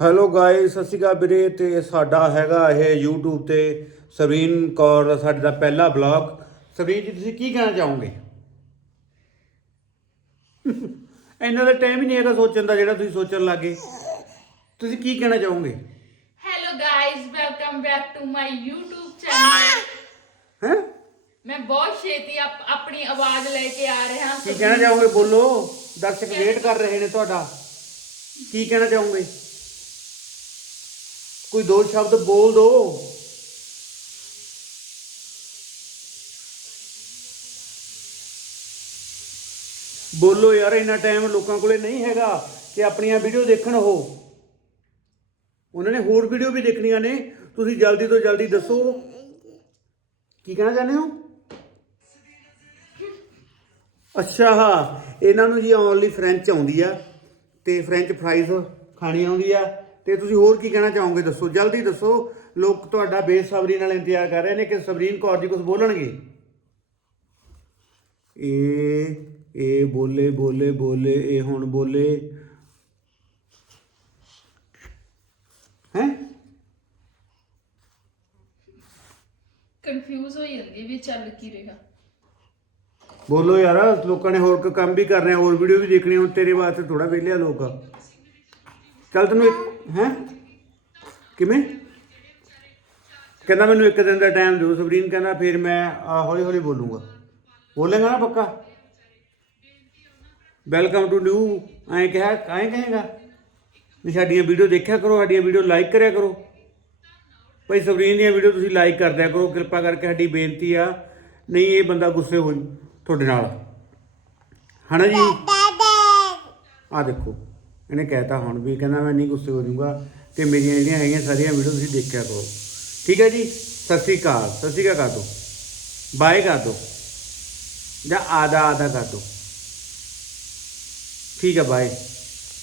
Hello guys ਸਤਿ ਸ਼੍ਰੀ ਅਕਾਲ ਵੀਰੇ ਤੇ ਸਾਡਾ ਹੈਗਾ ਇਹ YouTube ਤੇ ਸਰੀਨ ਕੌਰ ਸਾਡੇ ਦਾ ਪਹਿਲਾ ਬਲੌਗ ਸਰੀਨ ਜੀ ਤੁਸੀਂ ਕੀ ਕਹਿਣਾ ਚਾਹੋਗੇ? ਇੰਨਾ ਦਾ ਟਾਈਮ ਹੀ ਨਹੀਂ ਹੈਗਾ ਸੋਚਣ ਦਾ ਜਿਹੜਾ ਤੁਸੀਂ ਸੋਚਣ ਲੱਗੇ। ਤੁਸੀਂ ਕੀ ਕਹਿਣਾ ਚਾਹੋਗੇ? Hello guys welcome back to my YouTube channel ਹੈ? ਮੈਂ ਬਹੁਤ ਛੇਤੀ ਆਪਣੀ ਆਵਾਜ਼ ਲੈ ਕੇ ਆ ਰਿਹਾ ਹਾਂ ਕੀ ਕਹਿਣਾ ਚਾਹੋਗੇ? ਬੋਲੋ। ਦਰਸ਼ਕ ਵੇਟ ਕਰ ਰਹੇ ਨੇ ਤੁਹਾਡਾ। ਕੀ ਕਹਿਣਾ ਚਾਹੋਗੇ? ਕੋਈ ਦੋ ਸ਼ਬਦ ਬੋਲ ਦੋ। ਬੋਲੋ ਯਾਰ, ਇੰਨਾ ਟਾਈਮ ਲੋਕਾਂ ਕੋਲੇ ਨਹੀਂ ਹੈਗਾ ਕਿ ਆਪਣੀਆਂ ਵੀਡੀਓ ਦੇਖਣ ਉਹ। ਉਹਨਾਂ ਨੇ ਹੋਰ ਵੀਡੀਓ ਵੀ ਦੇਖਣੀਆਂ ਨੇ। ਤੁਸੀਂ ਜਲਦੀ ਤੋਂ ਜਲਦੀ ਦੱਸੋ। ਕੀ ਕਹਿਣਾ ਚਾਹੁੰਦੇ ਹੋ? ਅੱਛਾ, ਹਾਂ। ਇਹਨਾਂ ਨੂੰ ਜੀ ਓਨਲੀ ਫ੍ਰੈਂਚ ਆਉਂਦੀ ਆ ਤੇ ਫ੍ਰੈਂਚ ਫਰਾਈਜ਼ ਖਾਣੀ ਆਉਂਦੀ ਆ। ਤੇ ਤੁਸੀਂ ਹੋਰ ਕੀ ਕਹਿਣਾ ਚਾਹੋਗੇ? ਦੱਸੋ ਜਲਦੀ ਦੱਸੋ। ਲੋਕ ਤੁਹਾਡਾ ਬੇਸਬਰੀ ਨਾਲ ਇੰਤਜ਼ਾਰ ਕਰ ਰਹੇ ਨੇ ਕਿ ਸਬਰੀਨ ਕੌਰ ਜੀ ਕੁਝ ਬੋਲਣਗੇ। ਇਹ ਇਹ ਬੋਲੇ ਬੋਲੇ ਬੋਲੇ ਇਹ ਹੁਣ ਬੋਲੇ। ਹੈ? ਕੰਫਿਊਜ਼ ਹੋ ਜਾਂਦੀ ਵੀ ਚੱਲ ਕੀ ਰਿਹਾ। ਬੋਲੋ ਯਾਰ ਲੋਕਾਂ ਨੇ ਹੋਰ ਕੰਮ ਵੀ ਕਰਨੇ ਹੋਰ ਵੀਡੀਓ ਵੀ ਦੇਖਣੀ ਹੁਣ ਤੇਰੇ ਵਾਸਤੇ ਥੋੜਾ ਵਿਹਲਿਆ ਲੋਕ। ਚੱਲ ਤੈਨੂੰ ਇੱਕ ਹੈ? ਕਿਵੇਂ? ਕਹਿੰਦਾ ਮੈਨੂੰ ਇੱਕ ਦਿਨ ਦਾ ਟਾਈਮ ਦਿਓ ਸਬਰੀਨ ਕਹਿੰਦਾ ਫਿਰ ਮੈਂ ਹੌਲੀ ਹੌਲੀ ਬੋਲੂੰਗਾ। ਬੋਲੇਗਾ ਨਾ ਪੱਕਾ? ਵੈਲਕਮ ਟੂ ਨਿਊ ਐਂ ਕਿਹਾ ਐਂ ਕਹੇਗਾ। ਵੀ ਸਾਡੀਆਂ ਵੀਡੀਓ ਦੇਖਿਆ ਕਰੋ ਸਾਡੀਆਂ ਵੀਡੀਓ ਲਾਈਕ ਕਰਿਆ ਕਰੋ। ਭਾਈ ਸਬਰੀਨ ਦੀਆਂ ਵੀਡੀਓ ਤੁਸੀਂ ਲਾਈਕ ਕਰ ਦਿਆ ਕਰੋ ਕਿਰਪਾ ਕਰਕੇ ਸਾਡੀ ਬੇਨਤੀ ਆ ਨਹੀਂ ਇਹ ਬੰਦਾ ਗੁੱਸੇ ਹੋ ਤੁਹਾਡੇ ਨਾਲ। ਹਨਾ ਜੀ? ਆ ਦੇਖੋ। ਇਹਨੇ ਕਹਿਤਾ ਹੁਣ ਵੀ, ਕਹਿੰਦਾ ਮੈਂ ਨਹੀਂ ਗੁੱਸੇ ਹੋ ਜਾਊਗਾ ਤੇ ਮੇਰੀਆਂ ਜਿਹੜੀਆਂ ਹੈਗੀਆਂ ਸਾਰੀਆਂ ਵੀਡੀਓ ਤੁਸੀਂ ਦੇਖਿਆ ਕਰੋ। ਠੀਕ ਹੈ ਜੀ? ਸਤਿ ਸ੍ਰੀ ਅਕਾਲ। ਸਤਿ ਸ੍ਰੀ ਅਕਾਲ ਕਰ ਦਿਓ ਬਾਏ ਕਰ ਦਿਓ ਜਾਂ ਆਦਾ ਆਦਾ ਕਰ ਦਿਓ ਠੀਕ ਹੈ, ਬਾਏ।